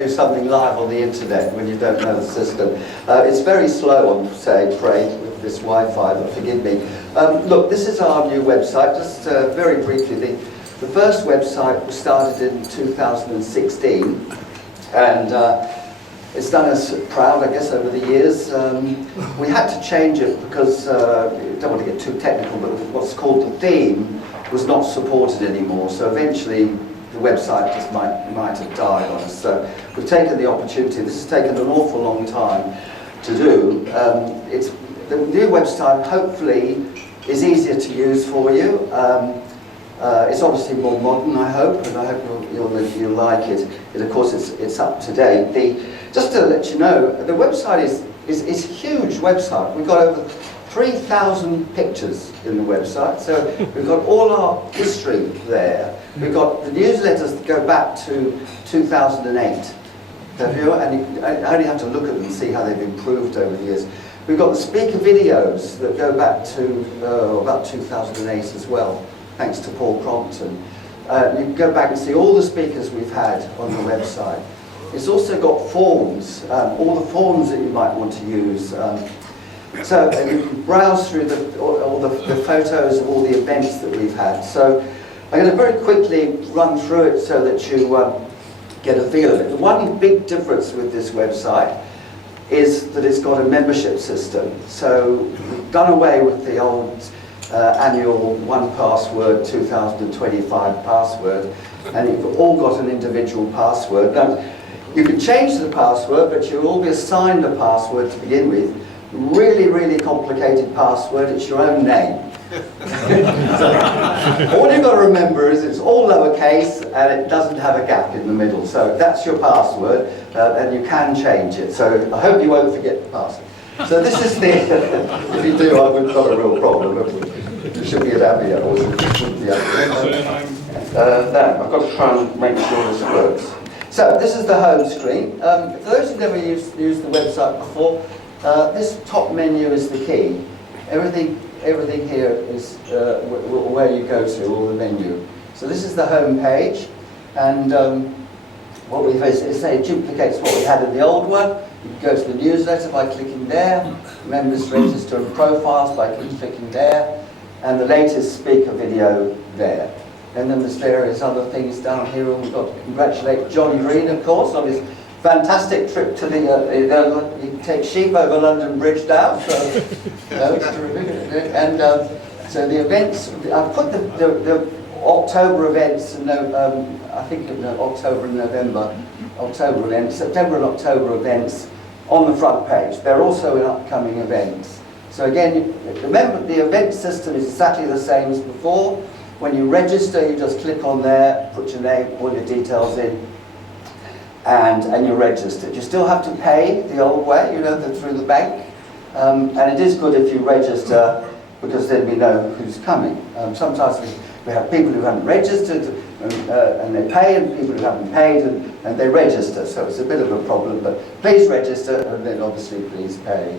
Do something live on the internet when you don't know the system. It's very slow, I'm afraid, with this Wi-Fi, but forgive me. Look, this is our new website. Just very briefly, the first website was started in 2016, and it's done us proud, I guess, over the years. We had to change it because, don't want to get too technical, but what's called the theme was not supported anymore, so eventually the website just might have died on us. So we've taken the opportunity. This has taken an awful long time to do. The new website hopefully is easier to use for you. It's obviously more modern, I hope, and I hope you'll like it. And of course, it's up to date. Just to let you know, the website is a huge website. We've got over 3,000 pictures in the website, so we've got all our history there. We've got the newsletters that go back to 2008. And you only have to look at them and see how they've improved over the years. We've got the speaker videos that go back to about 2008 as well, thanks to Paul Crompton. You can go back and see all the speakers we've had on the website. It's also got forms, all the forms that you might want to use. So you can browse through all the photos of all the events that we've had. So I'm going to very quickly run through it so that you get a feel of it. The one big difference with this website is that it's got a membership system. So we've done away with the old annual 1Password 2025 password, and you've all got an individual password. Now, you can change the password, but you'll all be assigned a password to begin with. Really, really complicated password. It's your own name. All you've got to remember is it's all lowercase and it doesn't have a gap in the middle. So that's your password, and you can change it. So I hope you won't forget the password. So this is the. If you do, I've got a real problem. It should be an Abbey, or it shouldn't be Abbey. No, I've got to try and make sure this works. So this is the home screen. For those who've never used the website before, this top menu is the key. Everything here is where you go to, all the menu. So this is the home page, and what we've is it duplicates what we had in the old one. You can go to the newsletter by clicking there, members register and profiles by clicking there, and the latest speaker video there. And then there's various other things down here. We've got to congratulate John Green, of course, on his fantastic trip to you take sheep over London Bridge now, so it's terrific. And so the events, I've put the October events, I think October and November, October events, September and October events on the front page. They're also in upcoming events. So again, remember the event system is exactly the same as before. When you register, you just click on there, put your name, all your details in, and you're registered. You still have to pay the old way, through the bank. And it is good if you register, because then we know who's coming. Sometimes we have people who haven't registered and they pay, and people who haven't paid and they register. So it's a bit of a problem, but please register, and then obviously please pay.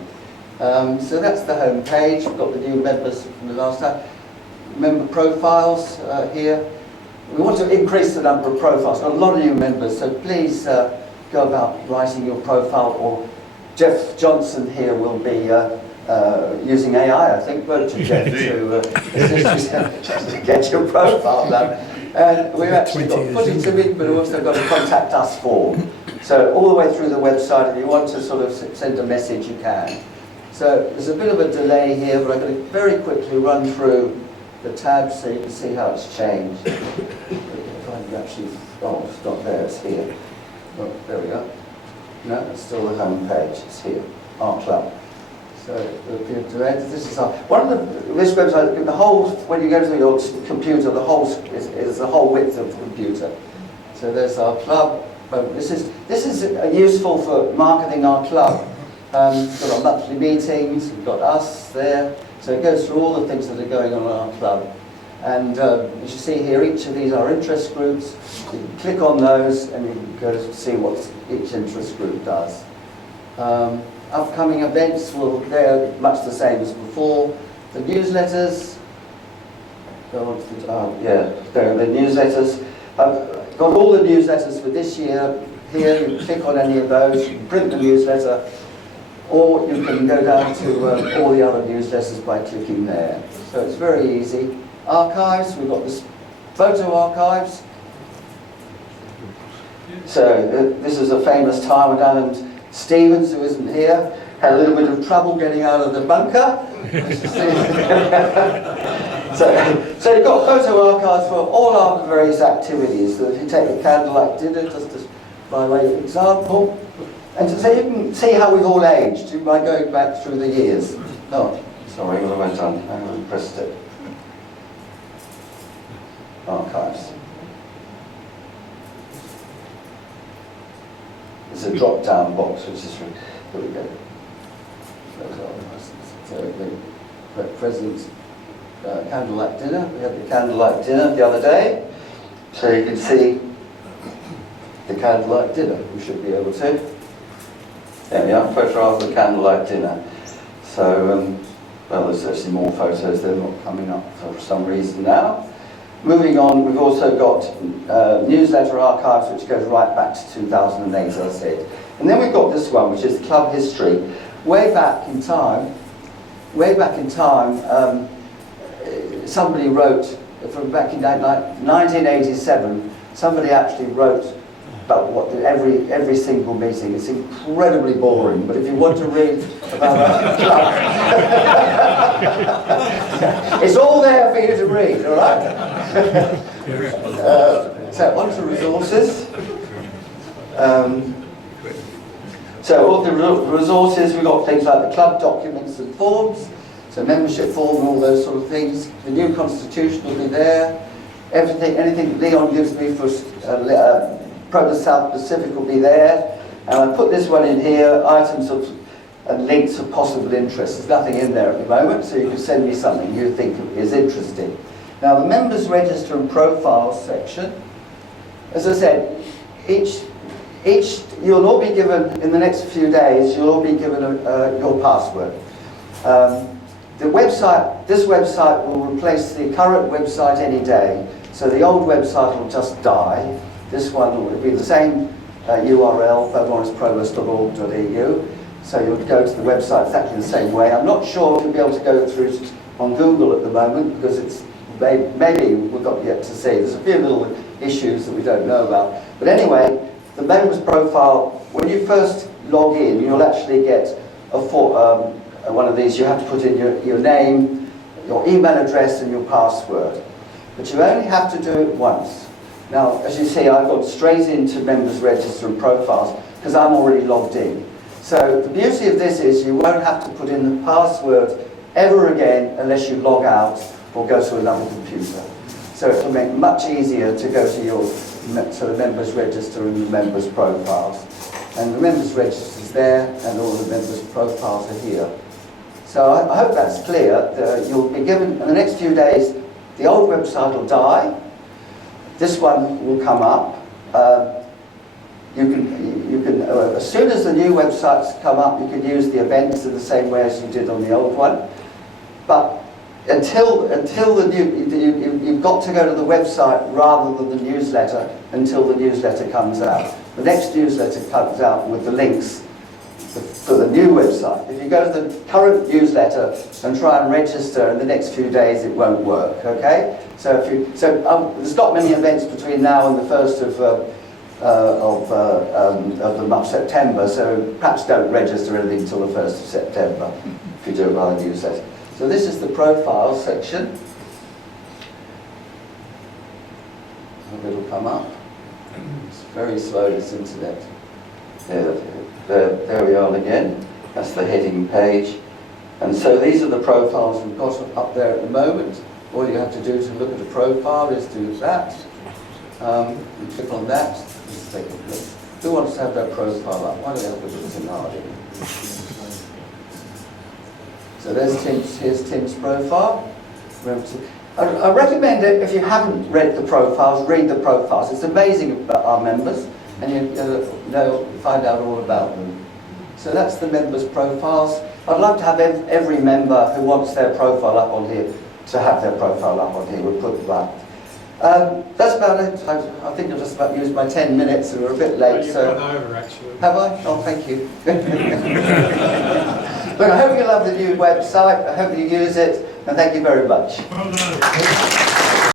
So that's the home page. We've got the new members from the last time. Member profiles here. We want to increase the number of profiles. Got a lot of new members, so please go about writing your profile, or Geoff Johnson here will be using AI, I think, won't you, Geoff, to get your profile done. And we've actually got footage of it, but we've also got a contact us form. So all the way through the website, if you want to sort of send a message, you can. So there's a bit of a delay here, but I'm going to very quickly run through the tabs so you can see how it's changed. If I can actually, it's not there, it's here. Oh, there we go. No, it's still the home page, it's here, our club. So this is our, this website, the whole, when you go to your computer, the whole is the whole width of the computer. So there's our club. This is useful for marketing our club. We've got our monthly meetings, we've got us there. So it goes through all the things that are going on in our club. And as you see here, each of these are interest groups. You can click on those and you can go to see what each interest group does. Upcoming events, they're much the same as before. The newsletters, there are the newsletters. I've got all the newsletters for this year here, you click on any of those, you can print the newsletter, or you can go down to all the other newsletters by clicking there. So it's very easy. Archives, we've got this photo archives. So this is a famous time when Alan Stevens, who isn't here, had a little bit of trouble getting out of the bunker. So you've got photo archives for all our various activities. So if you take a candlelight dinner, just as by way of example, and so you can see how we've all aged by going back through the years. Oh, sorry, I went on. I pressed it. Archives. There's a drop-down box, which is here we go. So the President's candlelight dinner. We had the candlelight dinner the other day, so you can see the candlelight dinner. We should be able to. There we are, photograph of the candlelight dinner. So, well, there's actually more photos. They're not coming up for some reason now. Moving on, we've also got newsletter archives, which goes right back to 2008, as I said. And then we've got this one, which is club history. Way back in time, somebody wrote, from back in 1987, somebody actually wrote about what every single meeting. It's incredibly boring, but if you want to read about the club, it's all there for you to read, all right? So on to resources. So all the resources, we've got things like the club documents and forms, so membership form and all those sort of things. The new constitution will be there. Everything, anything Leon gives me for Probus South Pacific will be there. And I put this one in here, items of and links of possible interest. There's nothing in there at the moment, so you can send me something you think is interesting. Now the members register and profiles section, as I said, you'll all be given, in the next few days, you'll all be given your password. This website will replace the current website any day, so the old website will just die. This one will be the same URL, beaumarisprobus.org.au, so you'll go to the website exactly the same way. I'm not sure if you'll be able to go through it on Google at the moment, because it's maybe we've got yet to see. There's a few little issues that we don't know about. But anyway, the members profile, when you first log in, you'll actually get one of these. You have to put in your name, your email address and your password. But you only have to do it once. Now, as you see, I've gone straight into members register and profiles because I'm already logged in. So the beauty of this is you won't have to put in the password ever again unless you log out or go to another computer. So it will make it much easier to go to the members register and the members profiles. And the members register is there and all the members profiles are here. So I hope that's clear. You'll be given, in the next few days, the old website will die. This one will come up. You can as soon as the new websites come up, you can use the events in the same way as you did on the old one. But until the new, you've got to go to the website rather than the newsletter until the newsletter comes out. The next newsletter comes out with the links for the new website. If you go to the current newsletter and try and register in the next few days, it won't work. Okay? So there's not many events between now and the 1st of the month September. So perhaps don't register anything until the 1st of September if you do it by the newsletter. So this is the profile section. It'll come up. It's very slow, this internet. There we are again. That's the heading page. And so these are the profiles we've got up there at the moment. All you have to do to look at a profile is do that. You click on that. Let's take a look. Who wants to have their profile up? Why don't we have a look at Hardy? So here's Tim's profile. I recommend it, if you haven't read the profiles, read the profiles. It's amazing about our members, and you find out all about them. So that's the members' profiles. I'd love to have every member who wants their profile up on here to have their profile up on here. We'll put that. That's about it. I think I've just about used my 10 minutes, and we're a bit late. You've So gone over, actually. have I? Oh, thank you. Look, I hope you love the new website. I hope you use it, and thank you very much. Well done.